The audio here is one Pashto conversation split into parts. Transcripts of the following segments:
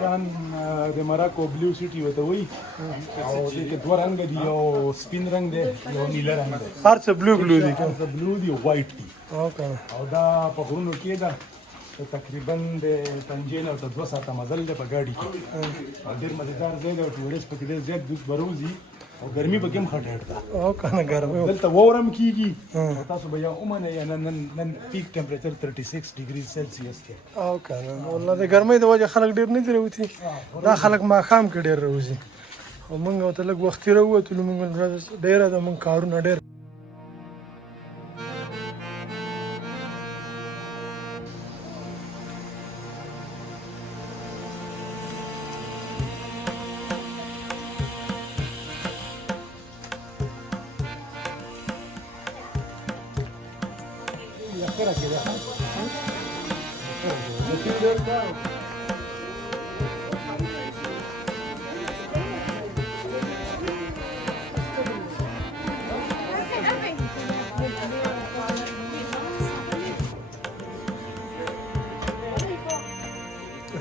شان د مراکو بلو سیټي وته وي او دې کې دوه رنګ دي یو سپین رنګ دی یو نیله رنګ دی هر څه بلو دي هر څه بلو دي او وایټ دي او دا په غرونو کې ده تقریبا د طنجې نه تر 2 ساعته مزل دی په ګاډي کې او ډېر مزیدار ځای دی او ټوریسټ پکې ډېر زیات بروزي او ګرمي پکې هم ښه ډېر ده او کنه ګرمي دلته واورم کېږي او تاسو به یا ومنئ نن پیک ټمپریچر 36 ډیګري سیلسیس دی او کنه والله د ګرمۍ د وجه خلک ډېر نه دي راوتي دا خلک ماښام کې ډېر راوځي او موږ ورته لږ وختي راووتلو موږ ورځ ډېره ده موږ کارونه ډېر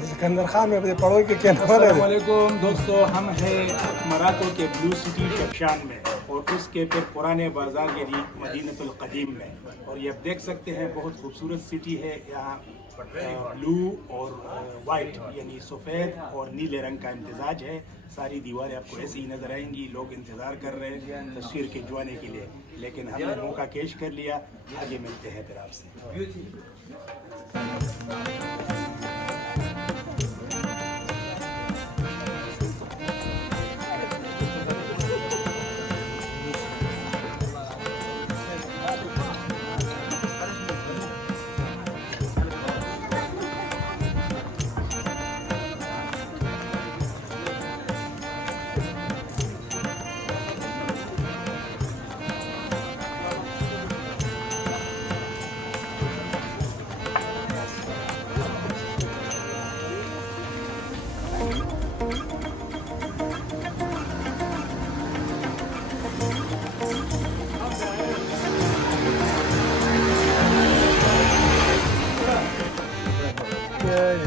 सिकंदर खान में अपने पड़ोस के क्या नाम है? अस्सलामुअलैकुम दोस्तों, हम हैं मराको के ब्लू सिटी शफशान में और उसके फिर पुराने बाजार यानी मदीनतुल कदीम में। और ये आप देख सकते हैं बहुत खूबसूरत सिटी है। यहाँ ब्लू और वाइट यानी सफ़ेद और नीले रंग का इम्तजाज है। सारी दीवारें आपको ऐसी ही नज़र आएंगी। लोग इंतज़ार कर रहे हैं तस्वीर खिंचवाने के लिए, लेकिन हमने मौका कैश कर लिया। आगे मिलते हैं फिर आपसे।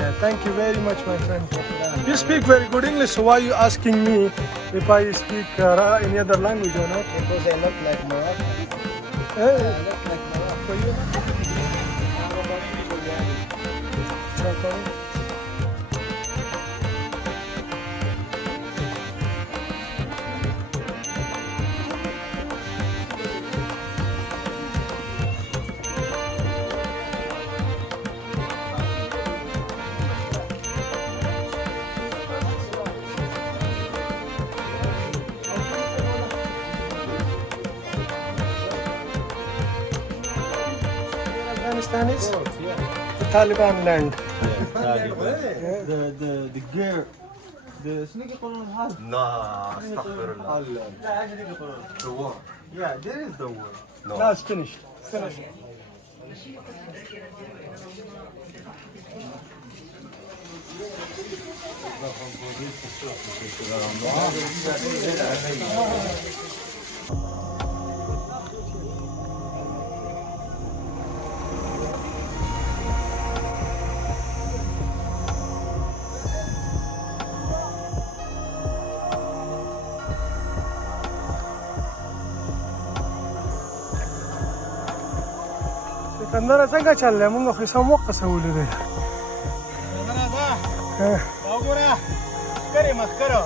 Yeah, thank you very much, my friend. You speak very good English, so why are you asking me if I speak any other language or not? Because I look like Morocco. Hey. I look like Morocco. Afghanistan is? The Taliban land. The gear. The sneaker color has. No, astaghfirullah. The war. Yeah, there is the war. No, it's finished. Finished. سکندر څنګه چل دی؟ موږ خو سم وقصولو دی. دا وګوره ښکرې مخکره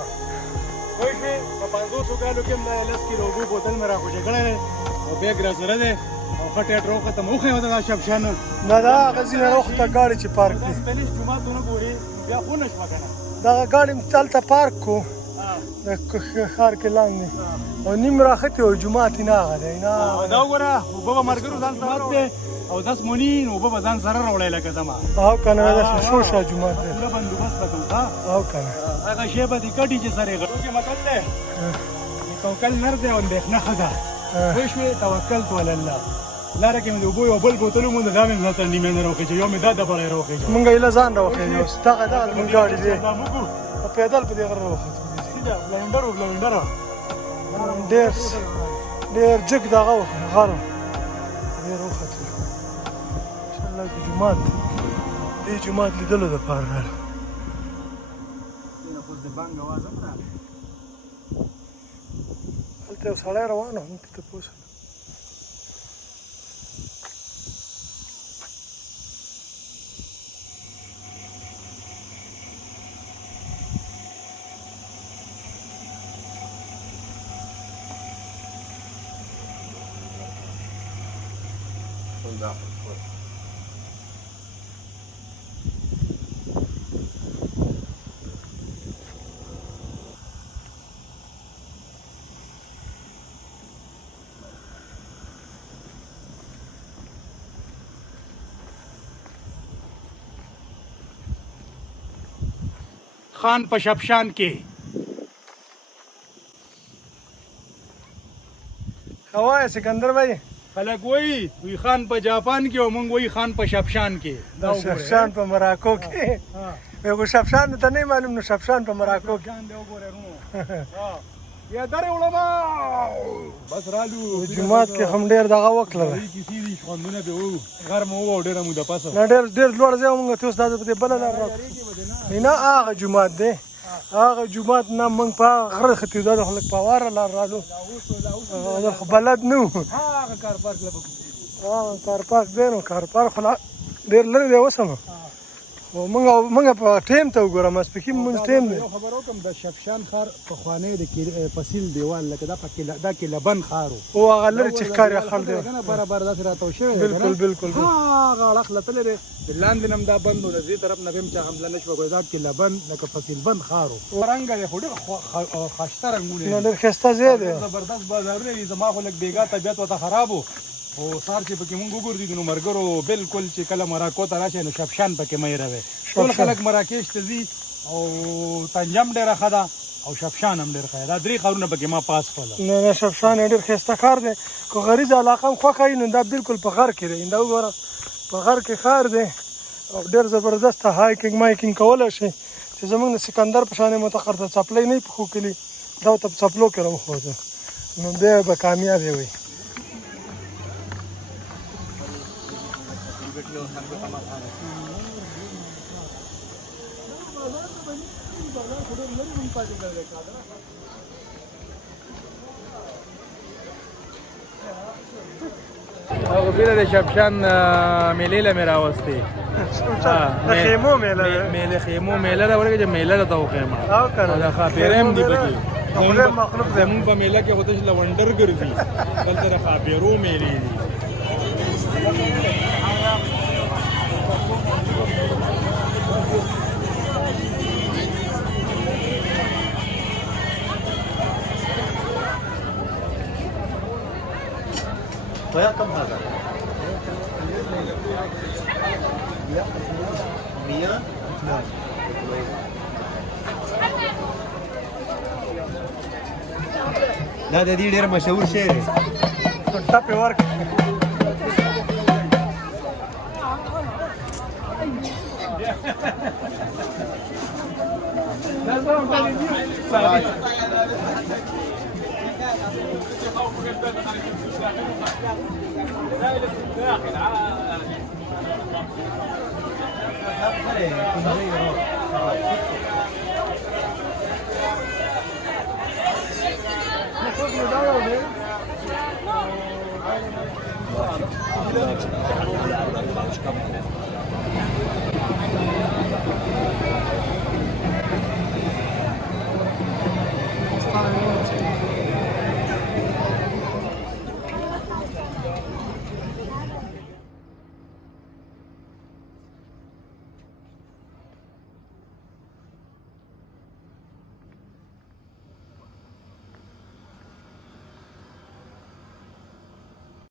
پوه شوې په 500 کالو کې هم دا 10 کیلو اوبو بوتل مې راخوشې کړی دی او بیګ راسره دی او ښه ټیټ راوختم. وښیم ته دا شفشانه دا هغه ځینې راوخته ګاډي چې پارک دا دي. سپینش جومات ونه ګورې بیا خونه شوه که نه. دغه ګاډي مې هلته پارک کړو د ښار کې لاندې او نیم راختې و جومات یې نه هغه دی. دا وګوره اوبه به ملګرو ځان سره دی او 10 مونین اوبه به ځان سره راوړی لکه زما. او که نه داسې شوشه جومات دی. پوره بندوبست به کوو ښه. او که نه هغه شی به دې کټي چې سر یې غړو کې متل دی توکل نر دی او اندېښنه ښځه. پوه شوې توکلت علی الله. لاره کې مې د اوبو یو بل بوتل وموند دا مې ځان سره نیمه نه راوخېجه یو مې دا ډبره یې راوخېجه. مونږ ایله ځان راوخېجو اوس دغه زموږ ګاډي دی په پیدل په دې غره راوخېجو. بلنډر ډېر جګ دغه و غر و ډېر وختو. انشاءالله د جومات دې جومات لیدلو دپاره راغلو. بانګ اواز هم راغی. هلته یو سړی روان و موږ ته تپوس خان په شفشان کې هوا سکندر بھائی خلک وی خان په جاپان کې او موږ وی خان په شفشان کې. دا شفشان په مراکو کې یو شفشان ته نه معلوم نو شفشان په مراکو کې شان دی وګوره نو. یا درې علما بس رالو جمعات کې هم ډېر دغه وکړه کسی دي خوندونه به وو غرم وو ډېر مو د پاسه نه ډېر لوړ ځای موږ ته اوس دا په بل لار راځو نه هغه جمعات دی هغه جمعات نه موږ په غره ختیو دا خلک په واره لار رالو دا خو بلد نه هغه کار پارک لبه کار پارک دی نو کار پارک خو ډېر لرې دی اوس هم موږ په ټیم ته وګوره ماسپښین مونځ ټیم دی. یو خبر وکړم د شفشان ښار پخوانی د پسیل دیوال لکه دا کې لبن ښار او هغه لرې چې ښکاري خل دی برابر داسې راته شوی بالکل هغه اړخ لتلی دی د لاندې نه هم دا بند و د دې طرف نه به هم چا حمله نه شوه دا کې لبن لکه پسیل بند ښار و رنګه دی خو ډېر ښایسته رنګونه نه ډېر ښایسته ځای دی زبردست بازارونه دي زما خو لږ بېګا طبیعت ورته خراب و او سار چې پکې مونږ وګرځېدو نو ملګرو بالکل چې کله مراکو ته راشئ نو شفشان پکې مه هېروئ. ټول خلک مراکش ته ځي او تنجم ډېره ښه ده او شفشان هم ډېر ښه ده. دا درې ښارونه پکې ما پاس کړله. نه شفشان ډېر ښایسته ښار دی که غریزه علاقه هم خوښه وي نو دا بالکل په غر کې دی. دا وګوره په غر کې ښار دی او ډېر زبردسته هایکنګ مایکنګ کولی شي چې زموږ د سکندر په شانې متقر ته څپلۍ نه وي پښو کلي دا ورته په څپلو کې راوښوته نو بیا به کامیابې وي. او بیره د شفشان میلې له مې راوستې د خیمو میله خیمو میله ده ورکه چې میله ده ته وښیم او دا ښاپیرې هم دي پکې زمونږ په میله کې خو تش لونډر ګرځي دلته د ښاپیرو میلې دي. طيب كم هذا؟ 100 لا د دې ډېر مشهور شی دی ټاپې ورک Thank you.